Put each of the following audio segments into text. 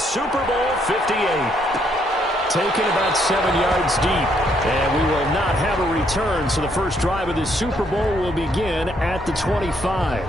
Super Bowl 58. Taken about 7 yards deep, and we will not have a return, so the first drive of this Super Bowl will begin at the 25.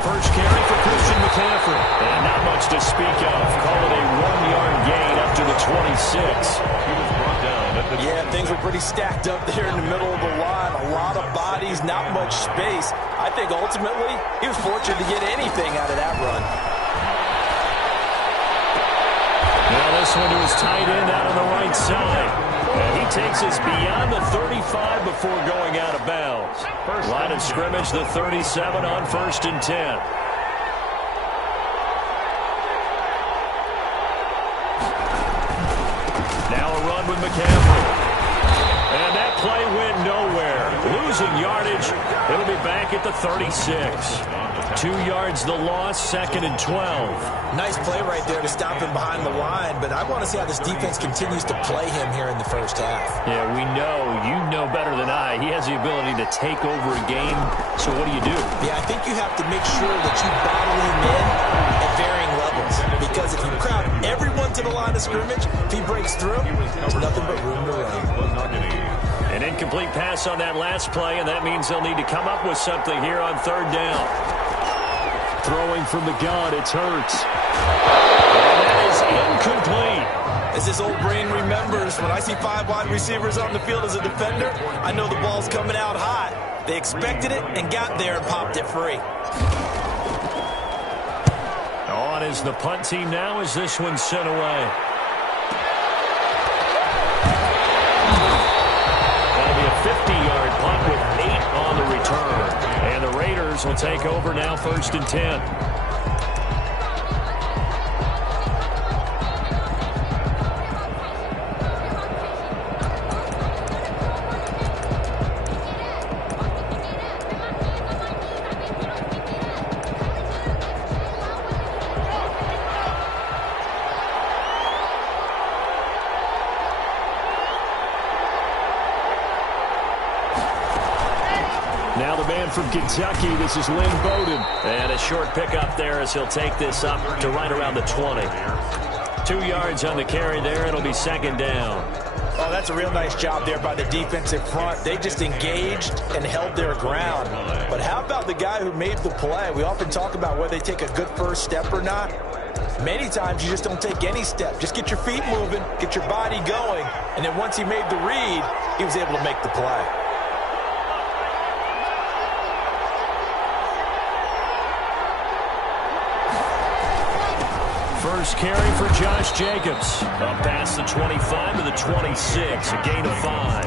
First carry for Christian McCaffrey, and not much to speak of. Call it a 1-yard gain up to the 26. He was brought down at the... Yeah, things were pretty stacked up there in the middle of the line. A lot of bodies, not much space. I think ultimately he was fortunate to get anything out of that run. Now this one to his tight end out on the right side. And he takes us beyond the 35 before going out of bounds. Line of scrimmage, the 37 on 1st and 10. Now a run with McCaffrey. And that play went nowhere. Losing yardage. It'll be back at the 36. 2 yards the loss, 2nd and 12. Nice play right there to stop him behind the line, but I want to see how this defense continues to play him here in the first half. Yeah, we know. You know better than I. He has the ability to take over a game, so what do you do? Yeah, I think you have to make sure that you bottle him in at varying levels, because if you crowd everyone to the line of scrimmage, if he breaks through, there's nothing but room to run. An incomplete pass on that last play, and that means they'll need to come up with something here on 3rd down. Throwing from the gun, it's Hurts. And that is incomplete. As this old brain remembers, when I see 5 wide receivers on the field as a defender, I know the ball's coming out hot. They expected it and got there and popped it free. On is the punt team now as this one's sent away. That'll be a 50-yard punt with 8 on the return. And the Raiders will take over now, 1st and 10. Now the man from Kentucky, this is Lynn Bowden. And a short pickup there as he'll take this up to right around the 20. 2 yards on the carry there. It'll be 2nd down. Oh, that's a real nice job there by the defensive front. They just engaged and held their ground. But how about the guy who made the play? We often talk about whether they take a good first step or not. Many times you just don't take any step. Just get your feet moving, get your body going. And then once he made the read, he was able to make the play. First carry for Josh Jacobs. Up past the 25 to the 26. A gain of 5.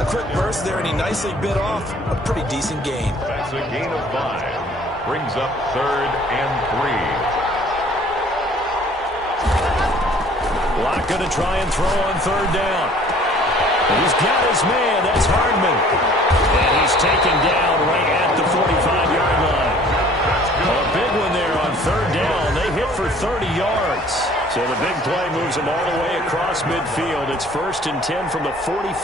A quick burst there, and he nicely bit off a pretty decent gain. That's a gain of 5. Brings up 3rd and 3. Locke going to try and throw on 3rd down. He's got his man. That's Hardman. And he's taken down right at the 45-yard line. A big one there on 3rd down. They hit for 30 yards. So the big play moves them all the way across midfield. It's 1st and 10 from the 45.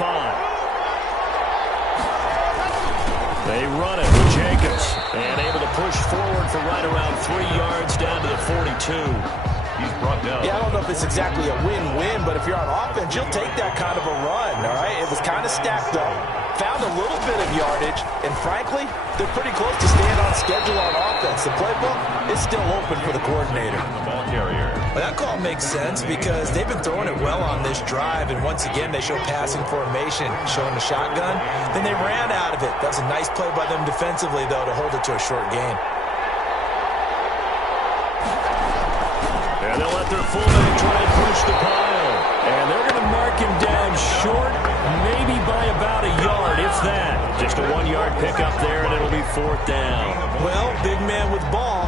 They run it with Jacobs. And able to push forward for right around 3 yards down to the 42. He's brought down. Yeah, I don't know if it's exactly a win-win, but if you're on offense, you'll take that kind of a run, all right? It was kind of stacked up, found a little bit of yardage, and frankly, they're pretty close to staying on schedule on offense. The playbook is still open for the coordinator. The ball carrier. Well, that call makes sense because they've been throwing it well on this drive, and once again, they show passing formation, showing the shotgun. Then they ran out of it. That was a nice play by them defensively, though, to hold it to a short gain. And they'll let their fullback try and push the pile. And they're going to mark him down short, maybe by about a yard, if that. Just a 1-yard pickup there, and it'll be 4th down. Well, big man with ball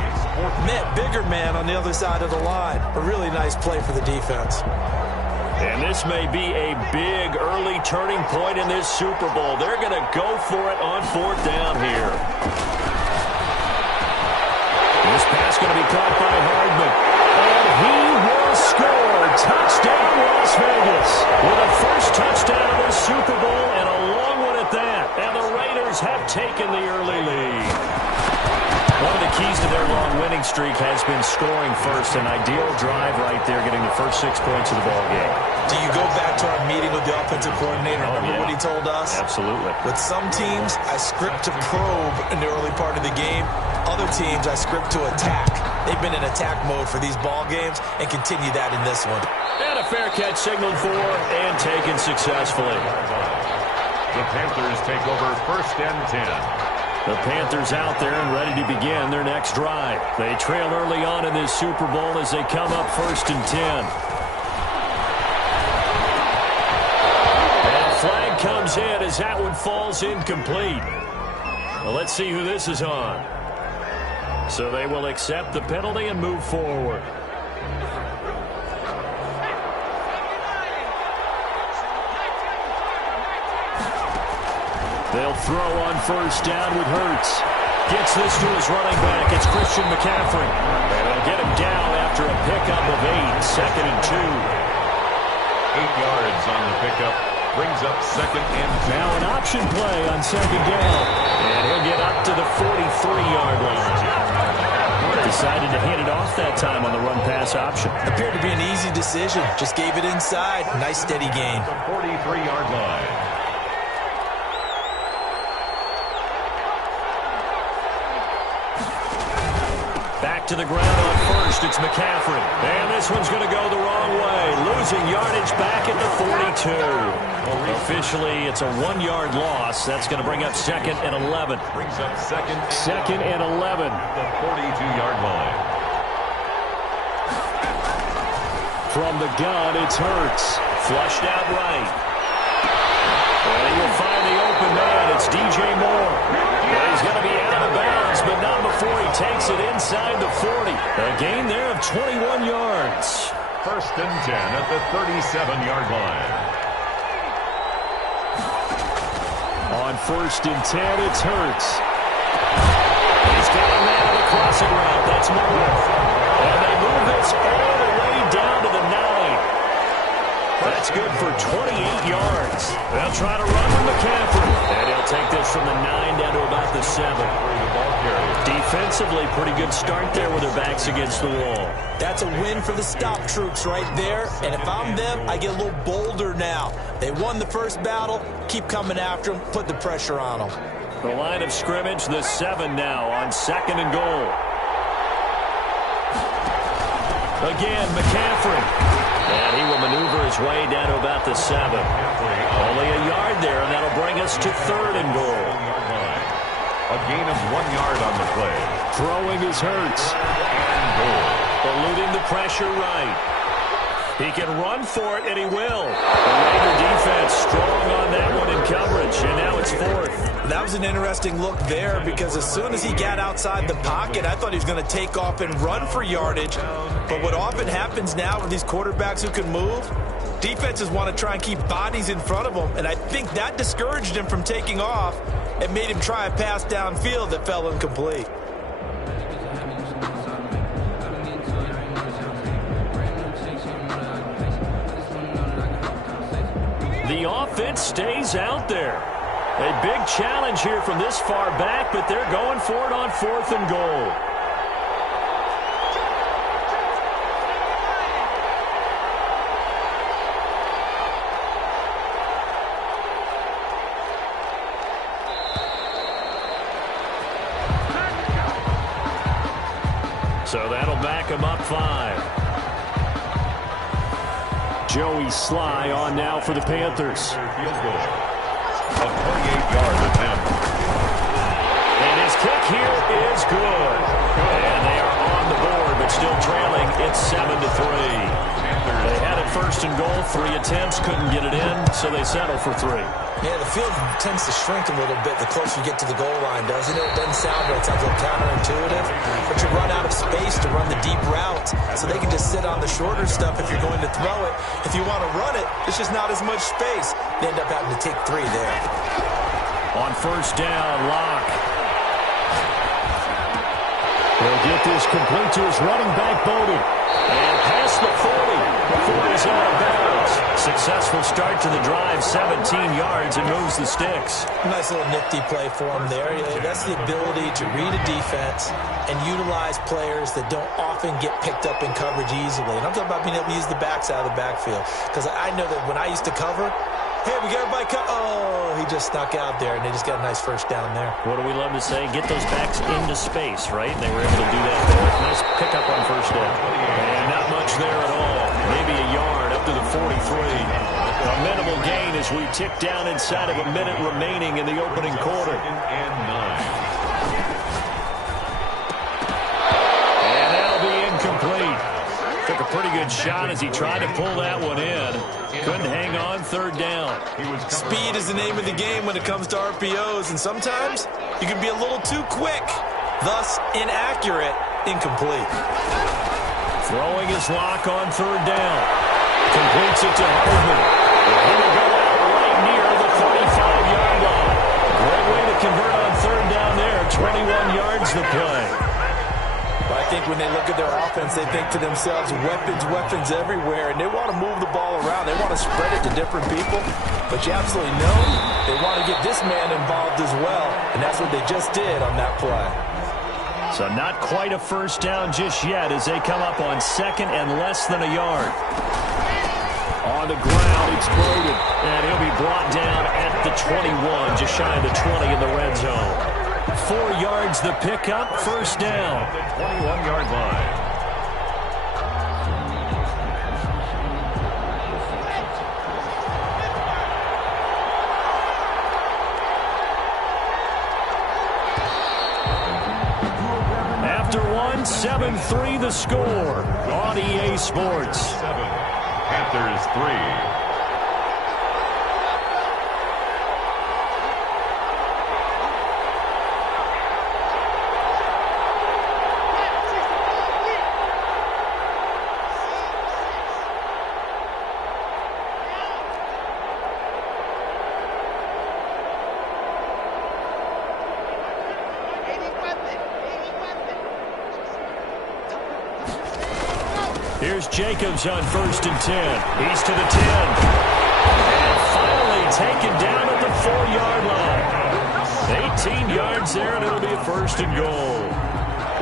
met bigger man on the other side of the line. A really nice play for the defense. And this may be a big early turning point in this Super Bowl. They're going to go for it on 4th down here. This pass going to be caught by Hardman. And he will score. Touchdown, Las Vegas. With a first touchdown of the Super Bowl and a long taken the early lead. One of the keys to their long winning streak has been scoring first. An ideal drive right there, getting the first 6 points of the ball game. Do you go back to our meeting with the offensive coordinator? Remember what he told us? Absolutely. With some teams, I script to probe in the early part of the game. Other teams, I script to attack. They've been in attack mode for these ball games and continue that in this one. And a fair catch signaled for and taken successfully. The Panthers take over 1st and 10. The Panthers out there and ready to begin their next drive. They trail early on in this Super Bowl as they come up 1st and 10. And a flag comes in as that one falls incomplete. Well, let's see who this is on. So they will accept the penalty and move forward. They'll throw on 1st down with Hurts. Gets this to his running back. It's Christian McCaffrey. And they'll get him down after a pickup of 8. 2nd and 2. 8 yards on the pickup. Brings up 2nd and 2. Now an option play on 2nd down. And he'll get up to the 43-yard line. Decided to hand it off that time on the run-pass option. Appeared to be an easy decision. Just gave it inside. Nice steady gain. The 43-yard line. Back to the ground on 1st. It's McCaffrey. And this one's going to go the wrong way. Losing yardage back at the 42. Officially, it's a 1-yard loss. That's going to bring up 2nd and 11. Brings up 2nd and 11. The 42-yard line. From the gun, it's Hurts. Flushed out right. And he will find the open man. It's DJ Moore. And he's going to be out of bounds, but not before he takes it inside the 40. A gain there of 21 yards. 1st and 10 at the 37-yard line. On 1st and 10, it's Hurts. He's getting that on the crossing route. That's Moore. And they move this all the way down to the 9. That's good for 28 yards. They'll try to run with McCaffrey. And he'll take this from the 9 down to about the 7. Defensively, pretty good start there with their backs against the wall. That's a win for the stop troops right there. And if I'm them, I get a little bolder now. They won the first battle. Keep coming after them. Put the pressure on them. The line of scrimmage, the 7 now on 2nd and goal. Again, McCaffrey. And he will maneuver his way down to about the 7. Only a yard there, and that'll bring us to 3rd and goal. A gain of 1 yard on the play. Throwing is Hurts. Eluding the pressure right. He can run for it, and he will. The Raider defense strong on that one in coverage, and now it's 4th. That was an interesting look there because as soon as he got outside the pocket, I thought he was going to take off and run for yardage. But what often happens now with these quarterbacks who can move, defenses want to try and keep bodies in front of them, and I think that discouraged him from taking off and made him try a pass downfield that fell incomplete. The offense stays out there. A big challenge here from this far back, but they're going for it on 4th and goal. So that'll back him up 5. Joey Sly on now for the Panthers. Field goal. A 28-yard attempt. And his kick here is good. And they are on the board, but still trailing. It's 7-3. They had it 1st and goal. 3 attempts, couldn't get it in, so they settle for 3. Yeah, the field tends to shrink a little bit the closer you get to the goal line, doesn't it? It doesn't sound right. It sounds a little counterintuitive. But you run out of space to run the deep routes, so they can just sit on the shorter stuff if you're going to throw it. If you want to run it, it's just not as much space. They end up having to take 3 there. On 1st down, Locke. He'll get this complete to his running back, Bowden. And past the 40 before he's out of bounds. Successful start to the drive, 17 yards, and moves the sticks. Nice little nifty play for him there. That's the ability to read a defense and utilize players that don't often get picked up in coverage easily. And I'm talking about being able to use the backs out of the backfield. Because I know that when I used to cover, hey, we got everybody oh, he just snuck out there, and they just got a nice first down there. What do we love to say? Get those backs into space, right? And they were able to do that there. Nice pickup on first down. And not much there at all. Maybe a yard up to the 43. A minimal gain as we tick down inside of a minute remaining in the opening quarter. And 9. And that'll be incomplete. Took a pretty good shot as he tried to pull that one in. Couldn't hang on, third down. Speed is the name of the game when it comes to RPOs, and sometimes you can be a little too quick, thus inaccurate, incomplete. Throwing his lock on third down. Completes it to Hardman. He will go out right near the 45-yard line. Great way to convert on third down there. 21 yards to play. But I think when they look at their offense, they think to themselves, weapons everywhere, and they want to move the ball around. They want to spread it to different people, but you absolutely know they want to get this man involved as well, and that's what they just did on that play. So not quite a first down just yet as they come up on second and less than a yard. On the ground, exploded, and he'll be brought down at the 21, just shy of the 20 in the red zone. 4 yards the pickup, first down. 21-yard line. After one, 7-3 the score on EA Sports. 7. Panthers 3. Here's Jacobs on 1st and 10. He's to the 10. And finally taken down at the 4-yard line. 18 yards there, and it'll be a 1st and goal.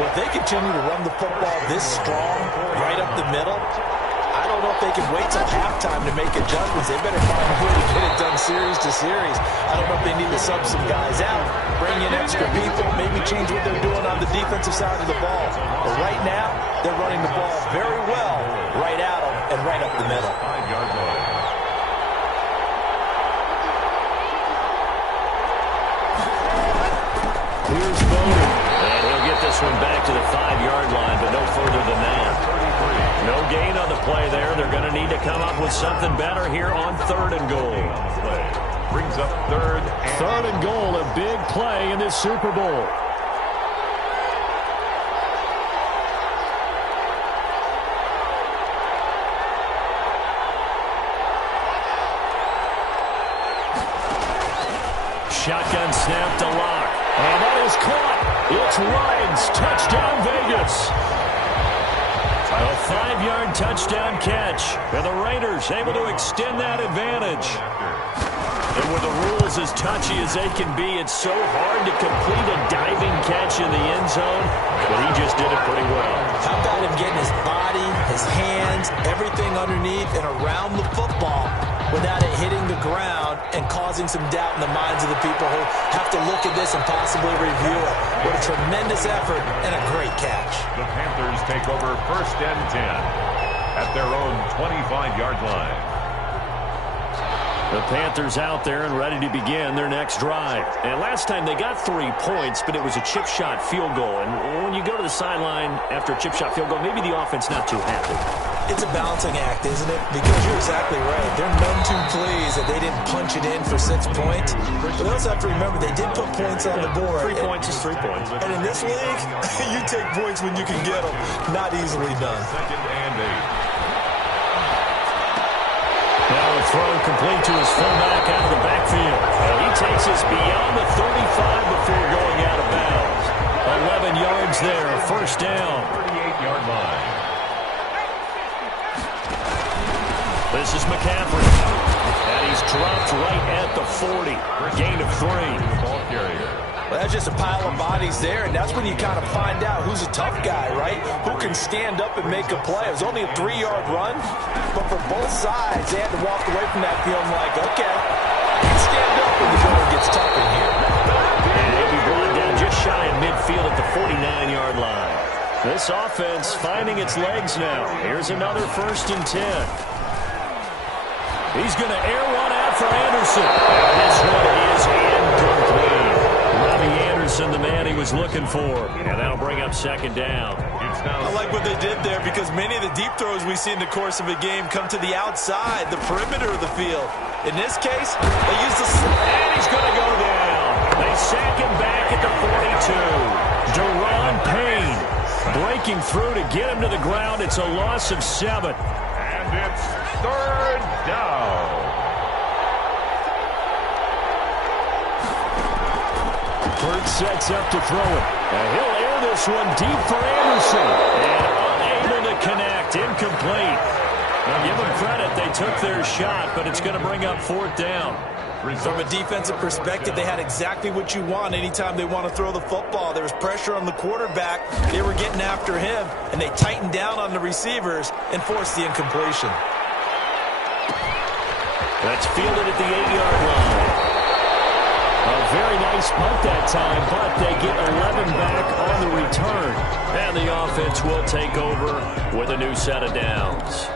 Well, if they continue to run the football this strong, right up the middle, I don't know if they can wait till halftime to make adjustments. They better find a way to get it done series to series. I don't know if they need to sub some guys out, bring in extra people, maybe change what they're doing on the defensive side of the ball. But right now, they're running the ball very well right at them and right up the middle. 5-yard line. Here's Bowden. And he'll get this one back to the 5-yard line, but no further than that. No gain on the play there. They're going to need to come up with something better here on 3rd and goal. Brings up 3rd and goal, a big play in this Super Bowl. Shotgun snap to Lock. And that is caught. It's Ryan's touchdown, Vegas. A 5-yard touchdown catch. And the Raiders able to extend that advantage. And with the rules as touchy as they can be, it's so hard to complete a diving catch in the end zone. But he just did it pretty well. How about him getting his body, his hands, everything underneath and around the football without it hitting the ground and causing some doubt in the minds of the people who have to look at this and possibly review it. What a tremendous effort and a great catch. The Panthers take over 1st and 10 at their own 25-yard line. The Panthers out there and ready to begin their next drive. And last time they got 3 points, but it was a chip shot field goal. And when you go to the sideline after a chip shot field goal, maybe the offense not too happy. It's a balancing act, isn't it? Because you're exactly right. They're none too pleased that they didn't punch it in for 6 points. But they also have to remember they did put points on the board. 3 points is 3 points. And in this league, you take points when you can get them. Not easily done. 2nd and 8. Now a throw complete to his fullback out of the backfield. And he takes us beyond the 35 before going out of bounds. 11 yards there, 1st This is McCaffrey. And he's dropped right at the 40. Gain of 3. Ball carrier. Well, that's just a pile of bodies there, and that's when you kind of find out who's a tough guy, right? Who can stand up and make a play. It was only a 3-yard run, but for both sides, they had to walk away from that feeling like, okay, you can stand up when the going gets tough in here. And he'll be brought down just shy of midfield at the 49-yard line. This offense finding its legs now. Here's another 1st and 10. He's going to air one out for Anderson. This one is incomplete. Robbie Anderson, the man he was looking for. And that'll bring up 2nd down. I like what they did there because many of the deep throws we see in the course of a game come to the outside, the perimeter of the field. In this case, they use the and he's going to go down. They sack him back at the 42. Deron Payne breaking through to get him to the ground. It's a loss of 7. And it's 3rd down. Burt sets up to throw it. And he'll air this one deep for Anderson. And unable to connect. Incomplete. Now give them credit. They took their shot, but it's going to bring up 4th down. From a defensive perspective, they had exactly what you want anytime they want to throw the football. There was pressure on the quarterback. They were getting after him, and they tightened down on the receivers and forced the incompletion. That's fielded at the 8-yard line. A very nice punt that time, but they get 11 back on the return. And the offense will take over with a new set of downs.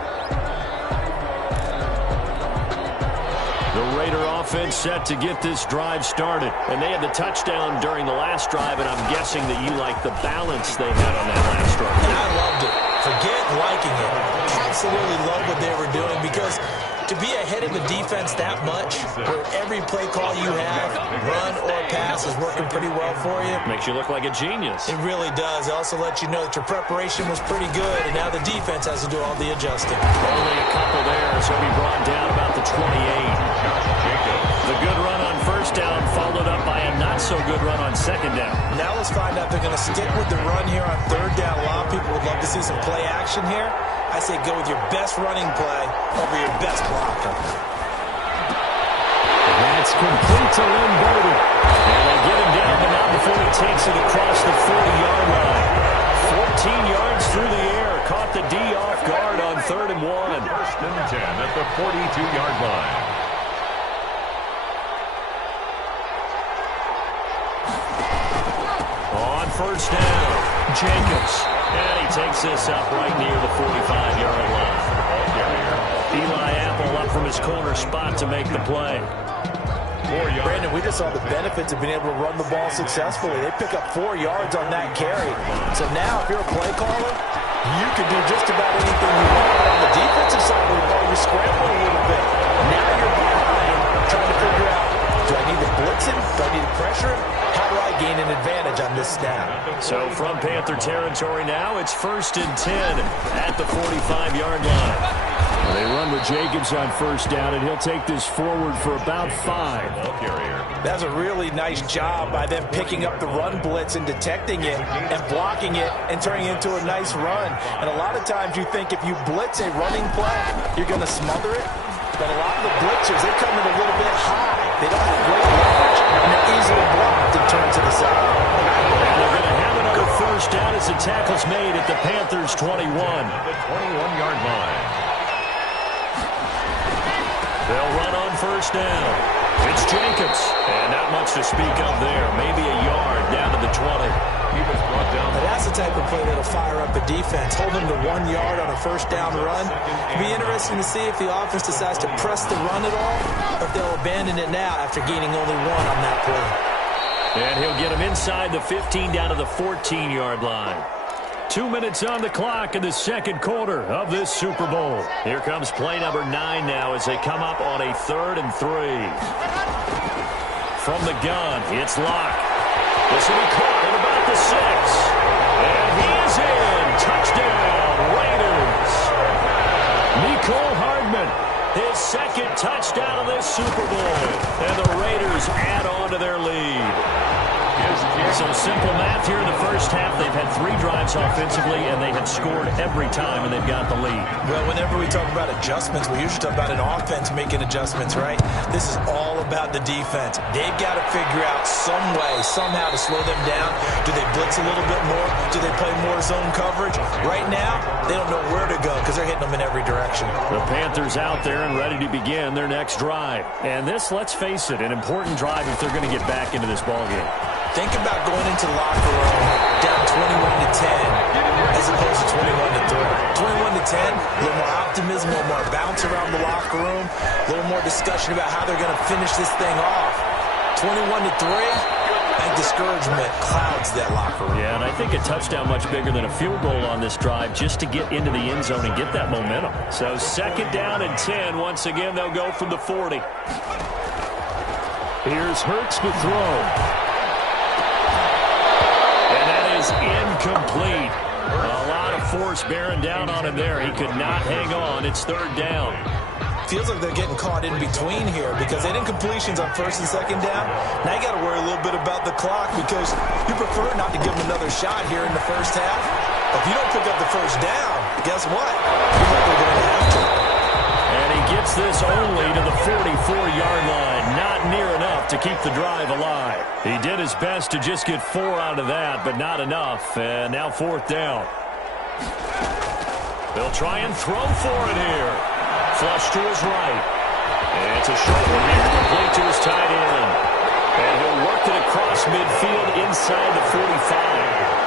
The Raider offense set to get this drive started. And they had the touchdown during the last drive, and I'm guessing that you like the balance they had on that last drive. And I loved it. Forget liking it. Absolutely love what they were doing because to be ahead of a defense that much, where every play call you have, run or pass, is working pretty well for you. Makes you look like a genius. It really does. It also lets you know that your preparation was pretty good, and now the defense has to do all the adjusting. Only a couple there, so he brought down about the 28. The good run on 1st down followed up by a not-so-good run on 2nd down. Now let's find out if they're going to stick with the run here on 3rd down. A lot of people would love to see some play action here. I say go with your best running play over your best blocker. That's complete to Lynn Bowden. And they get him down, but not before he takes it across the 40-yard line. 14 yards through the air. Caught the D off guard on 3rd and 1. 1st and 10 at the 42-yard line. On 1st down, Jacobs. And he takes this up right near the 45-yard line. Eli Apple up from his corner spot to make the play. Brandon, we just saw the benefits of being able to run the ball successfully. They pick up 4 yards on that carry. So now, if you're a play caller, you can do just about anything you want. On the defensive side of the ball, you're scrambling a little bit. Now you're behind, trying to figure out, do I need to blitz him? Do I need to pressure him? How do I gain an advantage on this snap? So from Panther territory now, it's 1st and 10 at the 45-yard line. They run with Jacobs on 1st down, and he'll take this forward for about 5. That's a really nice job by them picking up the run blitz and detecting it and blocking it and turning it into a nice run. And a lot of times you think if you blitz a running play, you're going to smother it. But a lot of the blitzers, they come in a little bit high. They don't have great leverage, and they're easily blocked and turned to the side. And they're going to have another 1st down as the tackle's made at the Panthers' 21. The 21-yard line. They'll run on 1st down. It's Jacobs. And not much to speak of there. Maybe a yard down to the 20. He was brought down. But that's the type of play that'll fire up the defense. Hold them to 1 yard on a 1st down run. It'll be interesting to see if the offense decides to press the run at all, or if they'll abandon it now after gaining only 1 on that play. And he'll get him inside the 15 down to the 14-yard line. 2 minutes on the clock in the 2nd quarter of this Super Bowl. Here comes play number 9 now as they come up on a 3rd and 3. From the gun, it's Locke. This will be caught at about the 6. And he is in. Touchdown, Raiders. Mecole Hardman, his 2nd touchdown of this Super Bowl. And the Raiders add on to their lead. So simple math here in the first half. They've had 3 drives offensively, and they have scored every time, and they've got the lead. Well, whenever we talk about adjustments, we usually talk about an offense making adjustments, right? This is all about the defense. They've got to figure out some way, somehow to slow them down. Do they blitz a little bit more? Do they play more zone coverage? Right now, they don't know where to go because they're hitting them in every direction. The Panthers out there and ready to begin their next drive. And this, let's face it, an important drive if they're going to get back into this ballgame. Think about going into the locker room down 21-10 as opposed to 21-3. 21-10, a little more optimism, a little more bounce around the locker room, a little more discussion about how they're going to finish this thing off. 21-3, I think discouragement clouds that locker room. Yeah, and I think a touchdown much bigger than a field goal on this drive just to get into the end zone and get that momentum. So 2nd down and 10. Once again, they'll go from the 40. Here's Hurts to throw. Incomplete. A lot of force bearing down on him there. He could not hang on. It's 3rd down. Feels like they're getting caught in between here because they did incompletions on 1st and 2nd down. Now you got to worry a little bit about the clock because you prefer not to give them another shot here in the first half. But if you don't pick up the 1st down, guess what? You're likely going to have to. And he gets this only to the 44-yard line. Not near enough to keep the drive alive. He did his best to just get 4 out of that, but not enough. And now 4th down. They'll try and throw for it here. Flush to his right. And it's a short one here, complete to his tight end. And he'll work it across midfield inside the 45.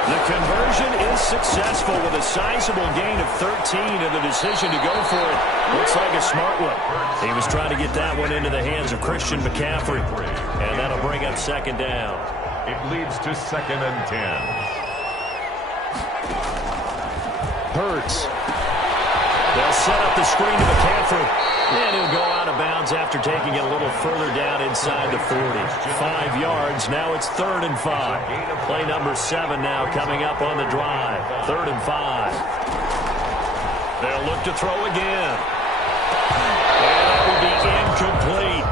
The conversion is successful with a sizable gain of 13, and the decision to go for it looks like a smart one. He was trying to get that one into the hands of Christian McCaffrey, and that'll bring up 2nd down. It leads to 2nd and 10. Hurts. They'll set up the screen to McCaffrey, and he'll go out of bounds after taking it a little further down inside the 40. 5 yards. Now it's 3rd and 5. Play number 7 now coming up on the drive. 3rd and 5. They'll look to throw again. And that will be incomplete.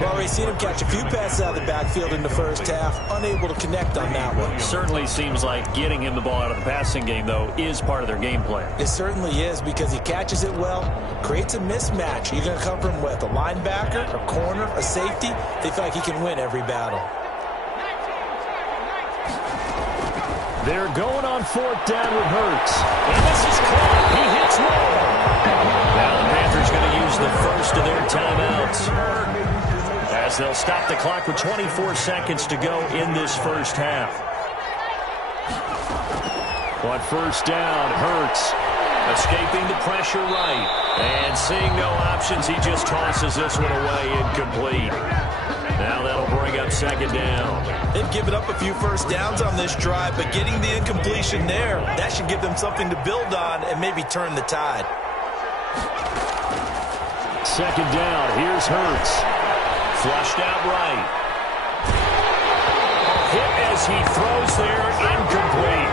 Well, we've seen him catch a few passes out of the backfield in the first half, unable to connect on that one. Certainly seems like getting him the ball out of the passing game, though, is part of their game plan. It certainly is because he catches it well, creates a mismatch. You're going to cover him with a linebacker, a corner, a safety. They feel like he can win every battle. They're going on 4th down with Hurts. And this is caught. He hits one. Now the Panthers going to use the first of their timeouts, as they'll stop the clock with 24 seconds to go in this first half. On 1st down, Hurts escaping the pressure right. And seeing no options, he just tosses this one away, incomplete. Now that'll bring up 2nd down. They've given up a few first downs on this drive, but getting the incompletion there, that should give them something to build on and maybe turn the tide. 2nd down, here's Hurts. Flushed out right. Hit as he throws there, incomplete.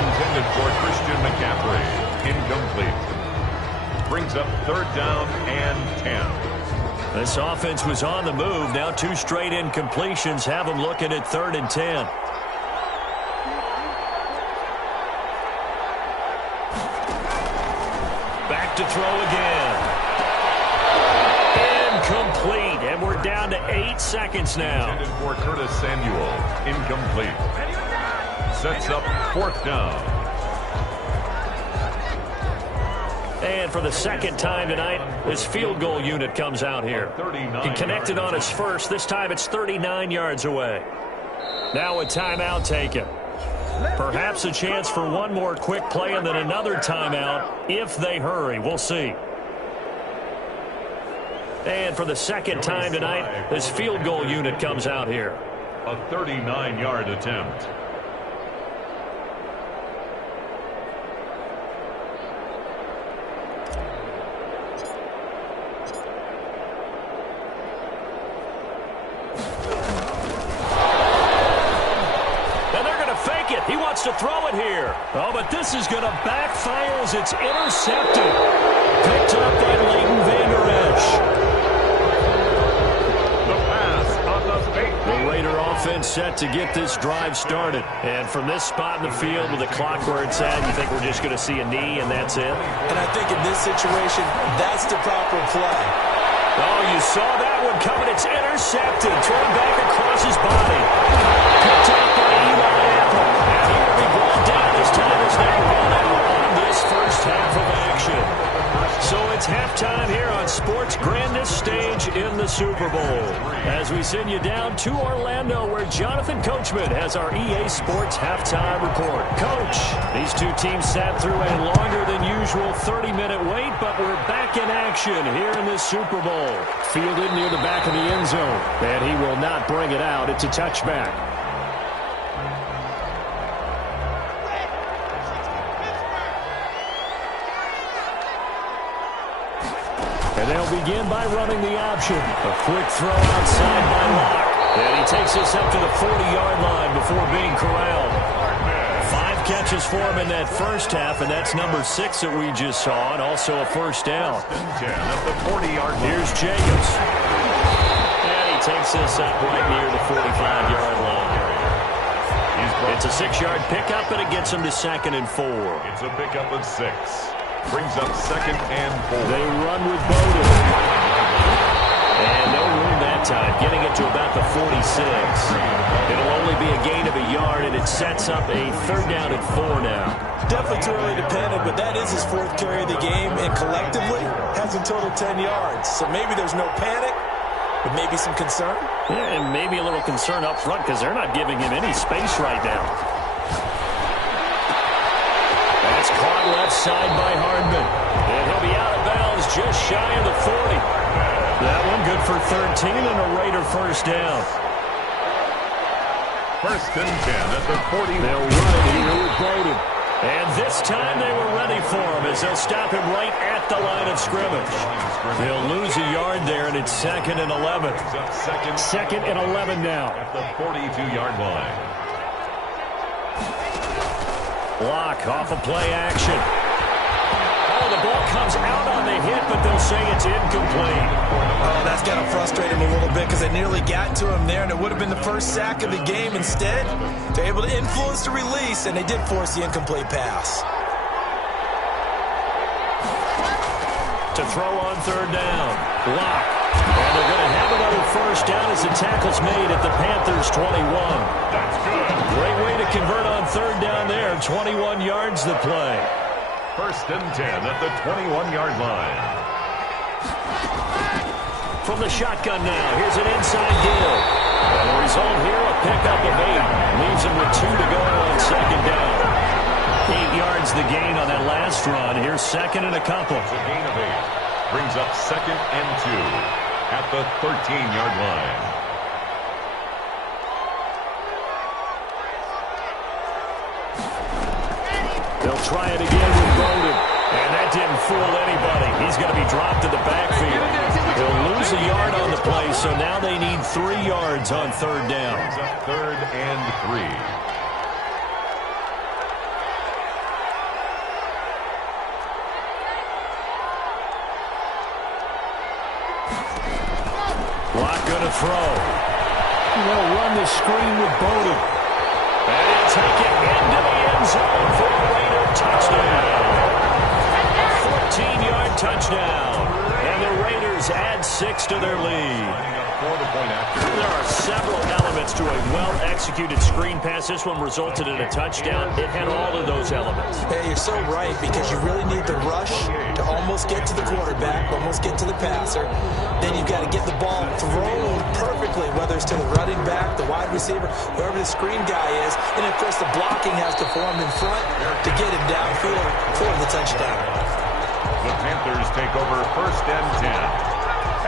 Intended for Christian McCaffrey. Incomplete. Brings up 3rd down and 10. This offense was on the move. Now 2 straight incompletions have them looking at 3rd and 10. Back to throw again. Incomplete, and we're down to 8 seconds now. Intended for Curtis Samuel. Incomplete. Sets up 4th down. And for the 2nd time tonight, this field goal unit comes out here. He connected on his first. This time it's 39 yards away. Now a timeout taken. Perhaps a chance for one more quick play and then another timeout if they hurry. We'll see. And for the 2nd time tonight, this field goal unit comes out here. A 39-yard attempt. He wants to throw it here. Oh, but this is going to backfire as it's intercepted. Picked up by Leighton Vander Esch. The pass on the fake. The Raider offense offense set to get this drive started. And from this spot in the field with the clock where it's at, you think we're just going to see a knee and that's it? And I think in this situation, that's the proper play. Oh, you saw that one coming. It's intercepted. Thrown back across his body. Picked up by Eli Apple. And he will be brought down as time is now run out on this first half of action. So it's halftime here on sports' grandest stage in the Super Bowl. As we send you down to Orlando, where Jonathan Coachman has our EA Sports halftime report. Coach, these two teams sat through a longer than usual 30-minute wait, but we're back in action here in this Super Bowl. Fielded near the back of the end zone, and he will not bring it out. It's a touchback. And they'll begin by running the option. A quick throw outside by Locke. And he takes this up to the 40-yard line before being corralled. 5 catches for him in that first half, and that's number 6 that we just saw, and also a first down. At the 40-yard line. Here's Jacobs. And he takes this up right near the 45-yard line. It's a 6-yard pickup, and it gets him to 2nd and 4. It's a pickup of 6. Brings up 2nd and 4. They run with Bowden. And no room that time, getting it to about the 46. It'll only be a gain of a yard, and it sets up a 3rd down and 4 now. Definitely too early to panic, but that is his 4th carry of the game, and collectively has a total 10 yards. So maybe there's no panic, but maybe some concern. Yeah, and maybe a little concern up front because they're not giving him any space right now. That's caught left side by Hardman. And he'll be out of bounds just shy of the 40. That one good for 13 and a Raider first down. 1st and 10 at the 40. They'll run it here with Bowden. And this time they were ready for him as they'll stop him right at the line of scrimmage. They'll lose a yard there, and it's 2nd and 11. 2nd and 11 now. At the 42-yard line. Block off of play action. Oh, the ball comes out on the hit, but they'll say it's incomplete. Oh, that's got to frustrate him a little bit because they nearly got to him there, and it would have been the first sack of the game. Instead, they're able to influence the release, and they did force the incomplete pass. To throw on 3rd down. Block. And they're going to have another first down as the tackle's made at the Panthers' 21. That's good. Great way to convert on 3rd down there. 21 yards the play. 1st and 10 at the 21-yard line. From the shotgun now, here's an inside deal. And the result here, a pickup of 8. Leaves him with 2 to go on 2nd down. 8 yards the gain on that last run. Here's 2nd and a couple. It's a gain of 8. Brings up 2nd and 2 at the 13-yard line. They'll try it again with Bowden. And that didn't fool anybody. He's going to be dropped in the backfield. They'll lose a yard on the play, so now they need 3 yards on 3rd down. 3rd and 3. Block going to throw. They'll run the screen with Bowden. And he'll take it into the end zone for a Raider touchdown. 14-yard touchdown. And the Raiders add 6 to their lead. There are several elements to a well-executed screen pass. This one resulted in a touchdown. It had all of those elements. Hey, you're so right, because you really need the rush to almost get to the quarterback, almost get to the passer. Then you've got to get the ball thrown perfectly, whether it's to the running back, the wide receiver, whoever the screen guy is. And, of course, the blocking has to form in front to get him downfield for the touchdown. The Panthers take over 1st and 10.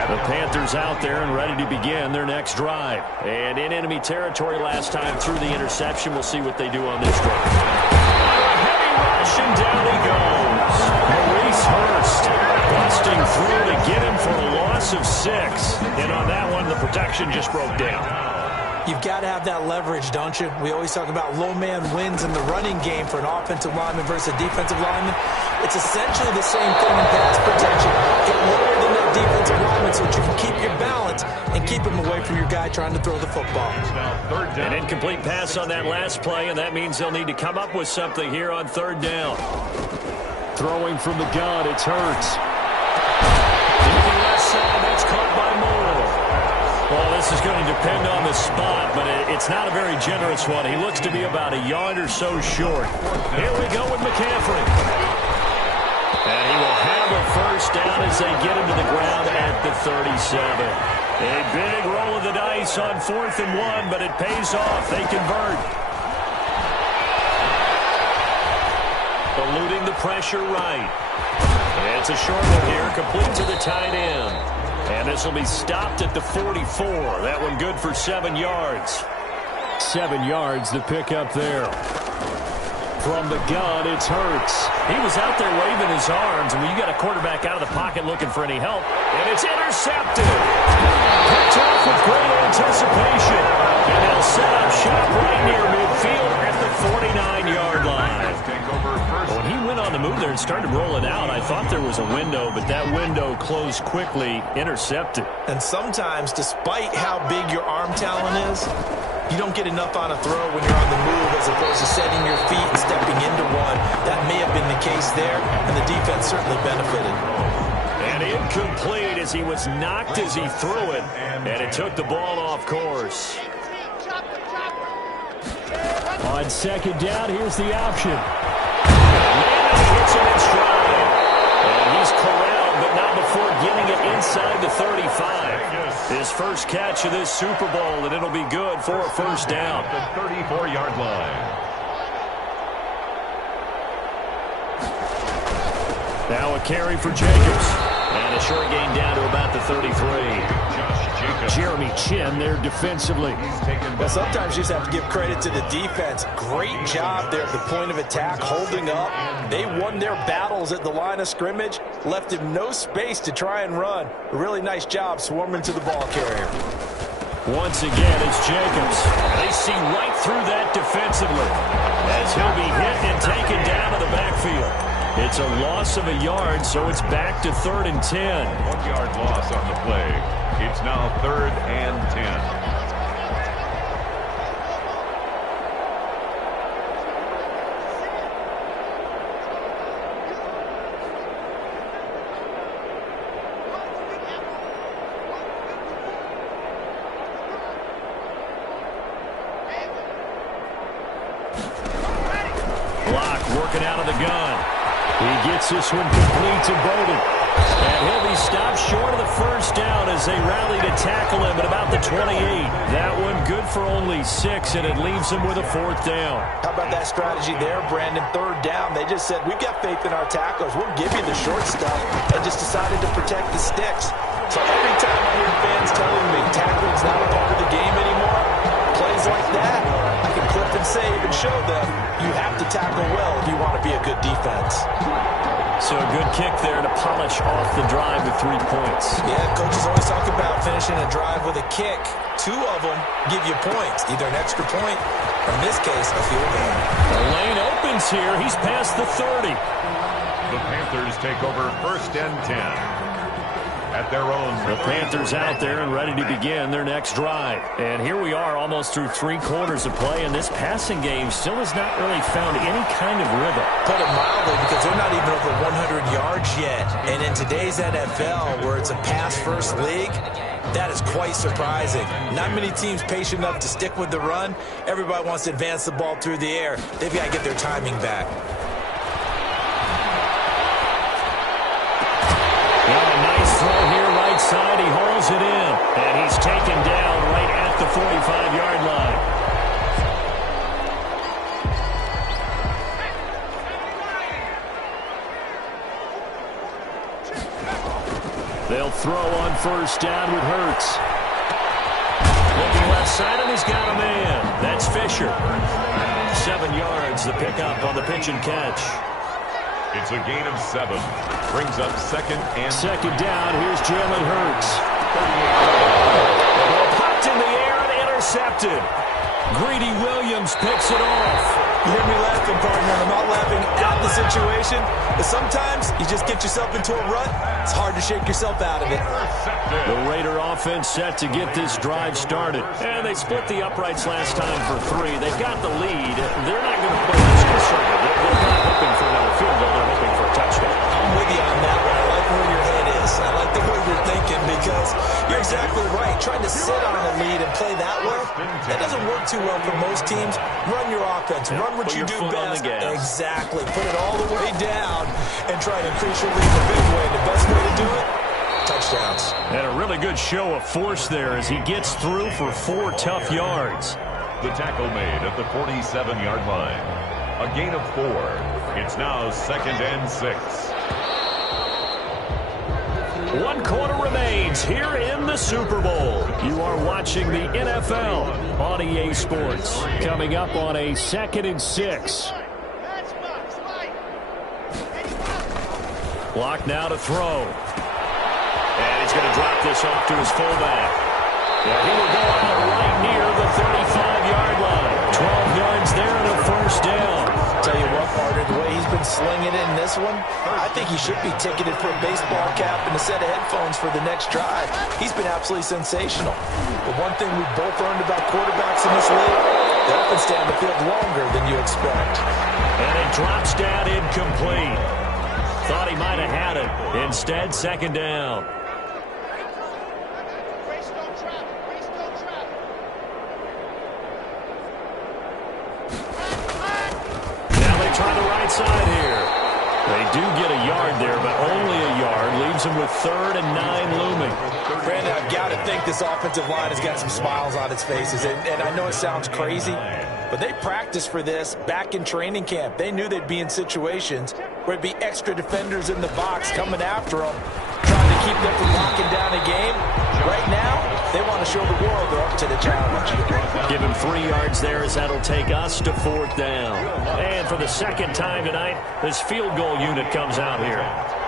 The Panthers out there and ready to begin their next drive. And in enemy territory last time through the interception. We'll see what they do on this drive. A heavy rush, and down he goes. Maurice Hurst busting through to get him for a loss of 6. And on that one, the protection just broke down. You've got to have that leverage, don't you? We always talk about low man wins in the running game for an offensive lineman versus a defensive lineman. It's essentially the same thing in pass protection. Get lower than that defensive lineman so that you can keep your balance and keep him away from your guy trying to throw the football. An incomplete pass on that last play, and that means they'll need to come up with something here on third down. Throwing from the gun, it's Hurts. Looking left side, that's caught by Moore. Well, this is going to depend on the spot, but it's not a very generous one. He looks to be about a yard or so short. Here we go with McCaffrey. And he will have a first down as they get him to the ground at the 37. A big roll of the dice on 4th and 1, but it pays off. They convert. Eluding the pressure right. It's a short one here, complete to the tight end. And this will be stopped at the 44. That one good for 7 yards. 7 yards, the pickup there. From the gun, it's Hurts. He was out there waving his arms, and when you got a quarterback out of the pocket looking for any help, and it's intercepted. Picked off with great anticipation. And they'll set up shop right near midfield at the 49-yard line. When he went on the move there and started rolling out, I thought there was a window, but that window closed quickly, intercepted. And sometimes, despite how big your arm talent is, you don't get enough on a throw when you're on the move as opposed to setting your feet and stepping into one. That may have been the case there, and the defense certainly benefited. And incomplete as he was knocked as he threw it, and it took the ball off course. On second down, here's the option. And he hits it in stride. And he's corralled, but not before getting it inside the 35. His first catch of this Super Bowl, and it'll be good for a first down. The 34-yard line. Now a carry for Jacobs. And a short gain down to about the 33. Jeremy Chin there defensively. Well, sometimes you just have to give credit to the defense. Great job there at the point of attack, holding up. They won their battles at the line of scrimmage, left him no space to try and run. A really nice job swarming to the ball carrier. Once again, it's Jacobs. They see right through that defensively as he'll be hit and taken down to the backfield. It's a loss of a yard, so it's back to 3rd and 10. 1-yard loss on the play. It's now 3rd and 10. Working out of the gun. He gets this one complete to Bowden. And he'll be stopped short of the first down as they rally to tackle him at about the 28. That one good for only 6, and it leaves him with a 4th down. How about that strategy there, Brandon? 3rd down. They just said, we've got faith in our tacklers. We'll give you the short stuff, and just decided to protect the sticks. So every time I hear fans telling me tackling's not a part of the game anymore, plays like that, I can clip and save and show them you have to tackle well if you want to be a good defense. So a good kick there to polish off the drive with 3 points. Yeah, coaches always talk about finishing a drive with a kick. 2 of them give you points, either an extra point or, in this case, a field goal. The lane opens here. He's past the 30. The Panthers take over 1st and 10. At their own. The Panthers out there and ready to begin their next drive. And here we are almost through 3 quarters of play, and this passing game still has not really found any kind of rhythm. Put it mildly, because they're not even over 100 yards yet. And in today's NFL, where it's a pass-first league, that is quite surprising. Not many teams patient enough to stick with the run. Everybody wants to advance the ball through the air. They've got to get their timing back. Throw here right side. He hauls it in. And he's taken down right at the 45-yard line. They'll throw on 1st down with Hurts. Looking left side, and he's got a man. That's Fisher. 7 yards, the pickup on the pitch and catch. It's a gain of 7. Brings up 2nd and 2nd down. Here's Jalen Hurts. The ball popped in the air and intercepted. intercepted. Greedy Williams picks it off. You hear me laughing, partner. I'm not laughing at the situation, but sometimes you just get yourself into a rut. It's hard to shake yourself out of it. The Raider offense set to get this drive started. And they split the uprights last time for 3. They've got the lead. They're not going to play this conservative. They're not hoping for another field goal. They're hoping for a touchdown. I'm with you on that one. I like where your head is. I like the way you're thinking because you're exactly right. Trying to sit on a lead and play that way, that doesn't work too well for most teams. Run your offense. Run what you do best. Exactly. Put it all the way down and try to increase your lead the big way. The best way to do it, touchdowns. And a really good show of force there as he gets through for 4 tough yards. The tackle made at the 47-yard line. A gain of 4. It's now 2nd and 6. 1 quarter remains here in the Super Bowl. You are watching the NFL on EA Sports. Coming up on a 2nd and 6. Block now to throw. And he's going to drop this off to his fullback. Yeah, he will go out right near the 35-yard line. 12 yards there and a first down. Tell you what, partner, the way he's been slinging in this one, I think he should be ticketed for a baseball cap and a set of headphones for the next drive. He's been absolutely sensational. But one thing we've both learned about quarterbacks in this league, they often stay on the field longer than you expect. And it drops down incomplete. Thought he might have had it. Instead, 2nd down. Try the right side here. They do get a yard there, but only a yard. Leaves them with 3rd and 9 looming. Brandon, I've got to think this offensive line has got some smiles on its faces. And I know it sounds crazy, but they practiced for this back in training camp. They knew they'd be in situations where it'd be extra defenders in the box coming after them, trying to keep them from locking down a game. Right now, they want to show the world they're up to the challenge. Give him 3 yards there as that'll take us to 4th down. And for the 2nd time tonight, this field goal unit comes out here.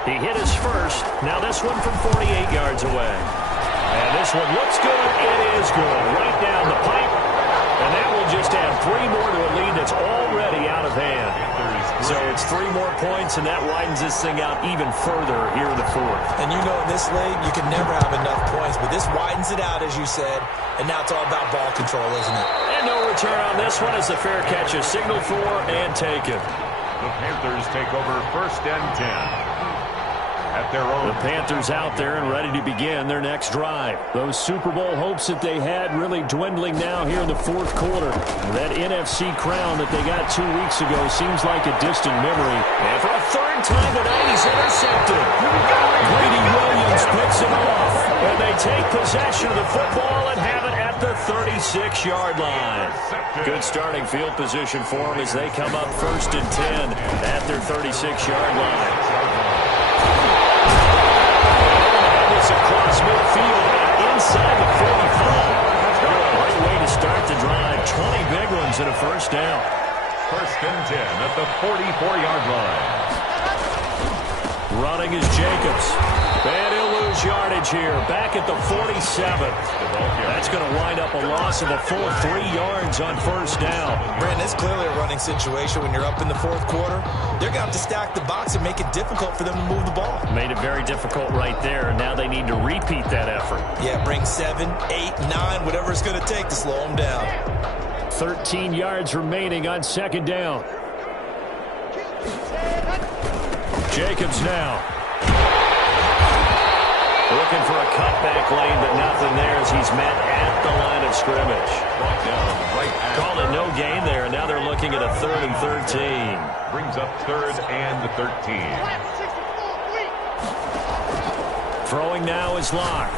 He hit his first. Now this one from 48 yards away. And this one looks good. It is good. Right down the pipe. And that will just add 3 more to a lead that's already out of hand. So it's 3 more points, and that widens this thing out even further here in the 4th. And you know in this league, you can never have enough points, but this widens it out, as you said, and now it's all about ball control, isn't it? And no return on this one as the fair catch is signaled for and taken. The Panthers take over 1st and 10. At their own. The Panthers out there and ready to begin their next drive. Those Super Bowl hopes that they had really dwindling now here in the 4th quarter. That NFC crown that they got 2 weeks ago seems like a distant memory. And for a 3rd time tonight, he's intercepted. Greedy Williams picks it off. And they take possession of the football and have it at the 36-yard line. Good starting field position for them as they come up 1st and 10 at their 36-yard line. Across midfield and inside the 45. Great way to start the drive. 20 big ones and a first down. 1st and 10 at the 44-yard line. Running is Jacobs. And he'll lose yardage here. Back at the 47. That's going to wind up a loss of a full 3 yards on 1st down. Brandon, it's clearly a running situation when you're up in the 4th quarter. They're going to have to stack the box and make it difficult for them to move the ball. Made it very difficult right there. Now they need to repeat that effort. Yeah, bring 7, 8, 9, whatever it's going to take to slow them down. 13 yards remaining on 2nd down. Jacobs now. Looking for a cutback lane, but nothing there as he's met at the line of scrimmage. Called it no gain there, and now they're looking at a 3rd and 13. Brings up 3rd and 13. Throwing now is Locke.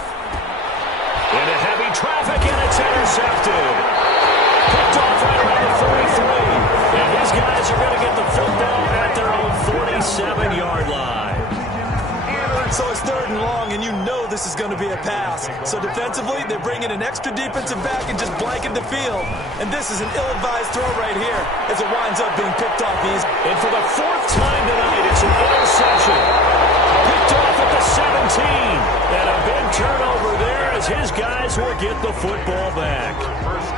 Into heavy traffic, and it's intercepted. Picked off right around the 43. And his guys are going to get the football at their own 47-yard line. So it's 3rd and long, and you know this is going to be a pass. So defensively, they're bringing an extra defensive back and just blanket the field. And this is an ill-advised throw right here as it winds up being picked off easy. And for the 4th time tonight, it's an interception. Picked off off at the 17. And a big turnover there as his guys will get the football back.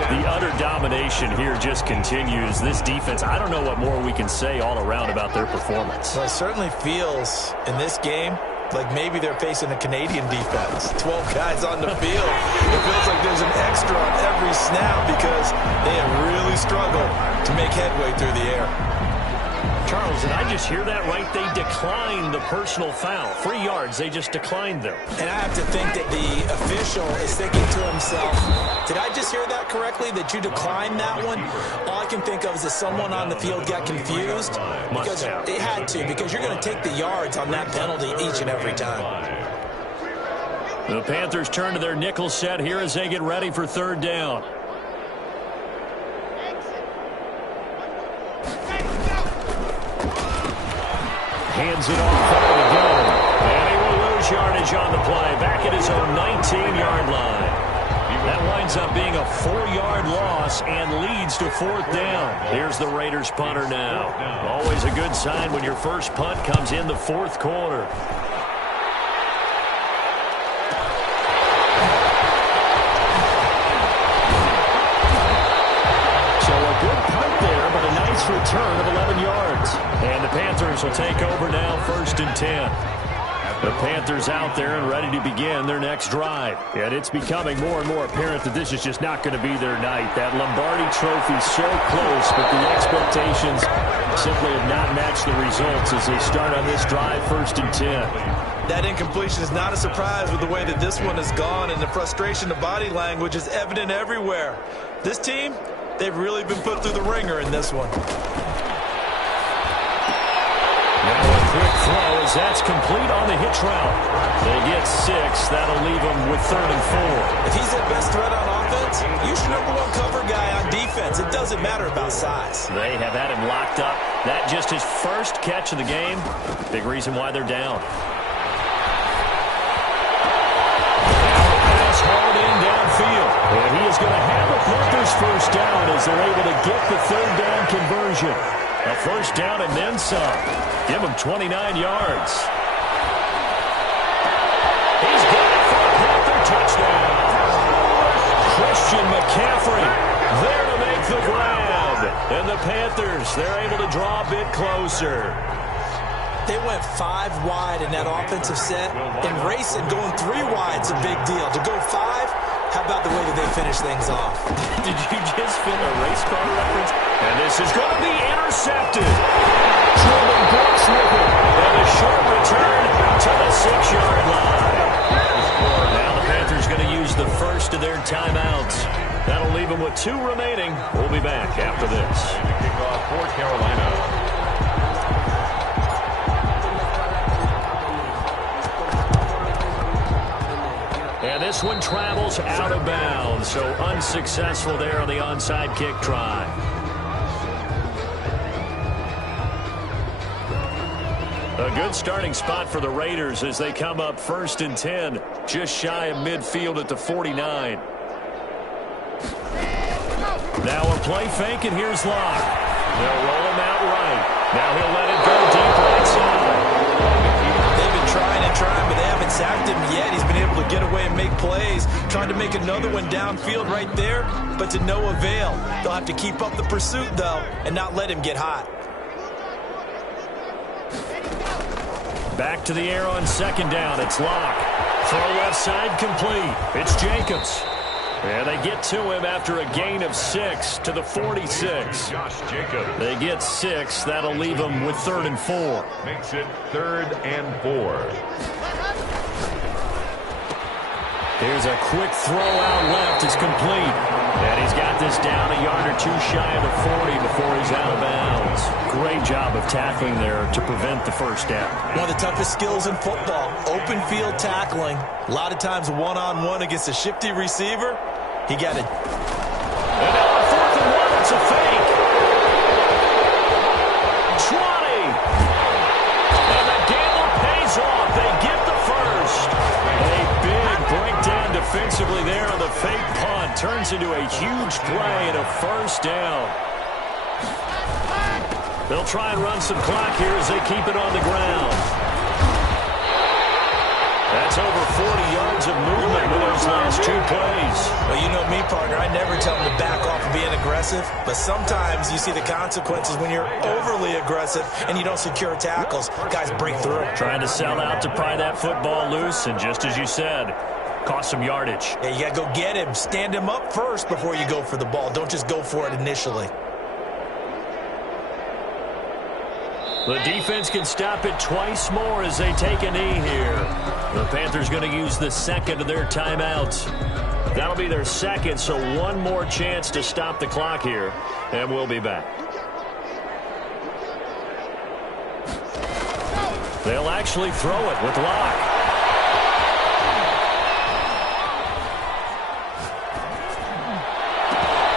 The utter domination here just continues. This defense, I don't know what more we can say all around about their performance. Well, it certainly feels in this game like maybe they're facing a Canadian defense. 12 guys on the field. It feels like there's an extra on every snap because they have really struggled to make headway through the air. Charles, did I just hear that right? They declined the personal foul. 3 yards, they just declined them. And I have to think that the official is thinking to himself, did I just hear that correctly, that you declined that one? All I can think of is that someone on the field got confused. Because it had to, because you're going to take the yards on that penalty each and every time. The Panthers turn to their nickel set here as they get ready for third down. Hands it off for the goal. And he will lose yardage on the play. Back at his own 19-yard line. That winds up being a 4-yard loss and leads to fourth down. Here's the Raiders punter now. Always a good sign when your first punt comes in the fourth quarter. So a good punt there, but a nice return of 11 yards. And the Panthers will take over now, 1st and 10. The Panthers out there and ready to begin their next drive. And it's becoming more and more apparent that this is just not going to be their night. That Lombardi trophy so close, but the expectations simply have not matched the results as they start on this drive, 1st and 10. That incompletion is not a surprise with the way that this one has gone, and the frustration, the body language is evident everywhere. This team, they've really been put through the ringer in this one. Now a quick throw as that's complete on the hitch route. They get 6. That'll leave them with 3rd and 4. If he's their best threat on offense, use your #1 cover guy on defense. It doesn't matter about size. They have had him locked up. That just his first catch of the game. Big reason why they're down. Pass hauled in downfield. And he is going to have the Panthers first down as they're able to get the 3rd down conversion. A first down and then some. Give him 29 yards. He's got it for a Panther touchdown. Christian McCaffrey there to make the grab. And the Panthers, they're able to draw a bit closer. They went 5 wide in that offensive set. And racing going 3 wide is a big deal. To go 5, how about the way that they finish things off? Did you just fit a race car reference? And this is going to be intercepted. Jordan Brooks with it. And a short return to the 6-yard line. Now the Panthers going to use the first of their timeouts. That'll leave them with 2 remaining. We'll be back after this. Kickoff for Carolina. And this one travels out of bounds, so unsuccessful there on the onside kick try. A good starting spot for the Raiders as they come up 1st and 10, just shy of midfield at the 49. Now a play fake, and here's Locke. They'll roll him out right. Now he'll let it go deep right side. They've been trying and trying, but they haven't sacked him yet. He's been able to get away and make plays. Trying to make another one downfield right there, but to no avail. They'll have to keep up the pursuit, though, and not let him get hot. Back to the air on 2nd down. It's Locke. Throw left side complete. It's Jacobs. And they get to him after a gain of 6 to the 46. Josh Jacobs. They get 6. That'll leave them with 3rd and 4. Makes it 3rd and 4. Here's a quick throw out left. It's complete. And he's got this down a yard or 2 shy of the 40 before he's out of bounds. Great job of tackling there to prevent the first down. One of the toughest skills in football, open field tackling. A lot of times one-on-one against a shifty receiver. He got it. And now on 4th and 1, it's a fake. 20. And the gamble pays off. They get the first. A big breakdown defensively there on the fake punt. Turns into a huge play and a first down. They'll try and run some clock here as they keep it on the ground. That's over 40 yards of movement with those last 2 plays. Well, you know me, partner. I never tell them to back off of being aggressive. But sometimes you see the consequences when you're overly aggressive and you don't secure tackles. Guys break through. Trying to sell out to pry that football loose, and just as you said, cost some yardage. Yeah, you got to go get him. Stand him up first before you go for the ball. Don't just go for it initially. The defense can stop it twice more as they take a knee here. The Panthers going to use the second of their timeouts. That'll be their second, so one more chance to stop the clock here, and we'll be back. They'll actually throw it with Locke.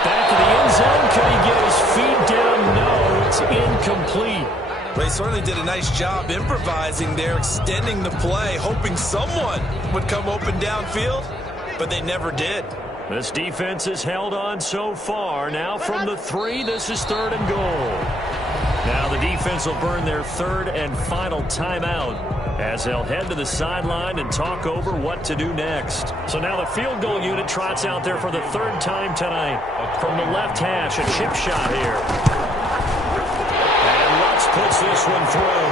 Back to the end zone. Can he get his feet down? No, it's incomplete. They certainly did a nice job improvising there, extending the play, hoping someone would come open downfield, but they never did. This defense has held on so far. Now from the 3, this is 3rd and goal. Now the defense will burn their 3rd and final timeout as they'll head to the sideline and talk over what to do next. So now the field goal unit trots out there for the 3rd time tonight. From the left hash, a chip shot here. Puts this one through.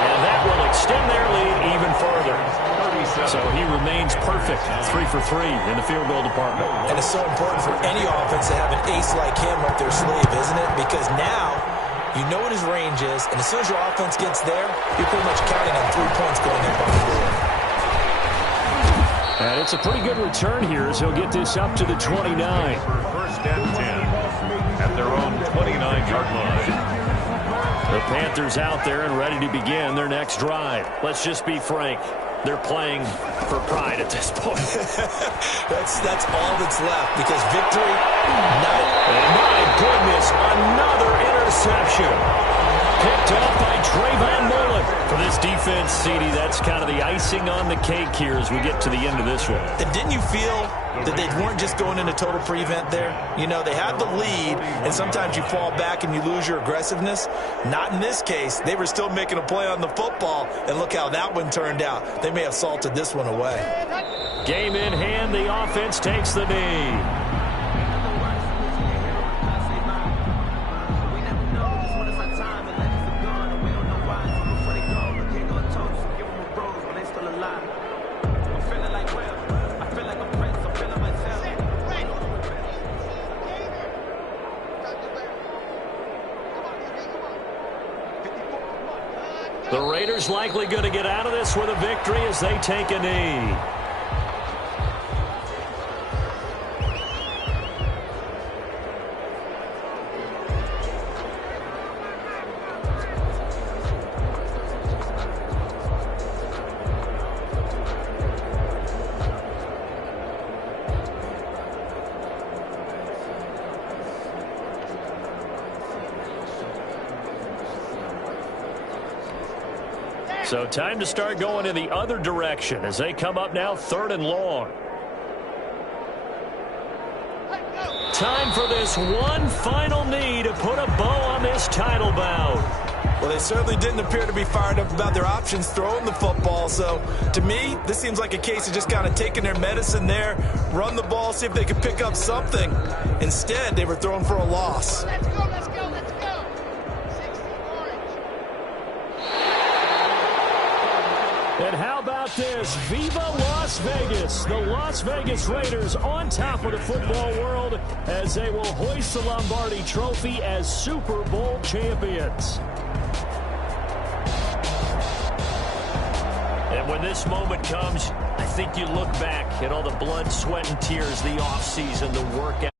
And that will extend their lead even further. So he remains perfect. 3 for 3 in the field goal department. And it's so important for any offense to have an ace like him up their sleeve, isn't it? Because now you know what his range is, and as soon as your offense gets there, you're pretty much counting on 3 points going up on the board. And it's a pretty good return here as he'll get this up to the 29. First and 10 at their own 29-yard line. The Panthers out there and ready to begin their next drive. Let's just be frank. They're playing for pride at this point. that's all that's left because victory, night. And my goodness, another interception. Picked up by Trayvon Mullen. For this defense, CD, that's kind of the icing on the cake here as we get to the end of this one. And didn't you feel that they weren't just going into total prevent there? You know, they had the lead, and sometimes you fall back and you lose your aggressiveness. Not in this case. They were still making a play on the football, and look how that one turned out. They may have salted this one away. Game in hand, the offense takes the knee. The Raiders likely going to get out of this with a victory as they take a knee. So time to start going in the other direction as they come up now 3rd and long. Time for this one final knee to put a bow on this title bout. Well, they certainly didn't appear to be fired up about their options throwing the football. So, to me, this seems like a case of just kind of taking their medicine there, run the ball, see if they could pick up something. Instead, they were throwing for a loss. Let's go, let's go, let's go. 60 orange. And how about this? Viva Las Vegas! The Las Vegas Raiders on top of the football world as they will hoist the Lombardi Trophy as Super Bowl champions. And when this moment comes, I think you look back at all the blood, sweat, and tears, the offseason, the workout.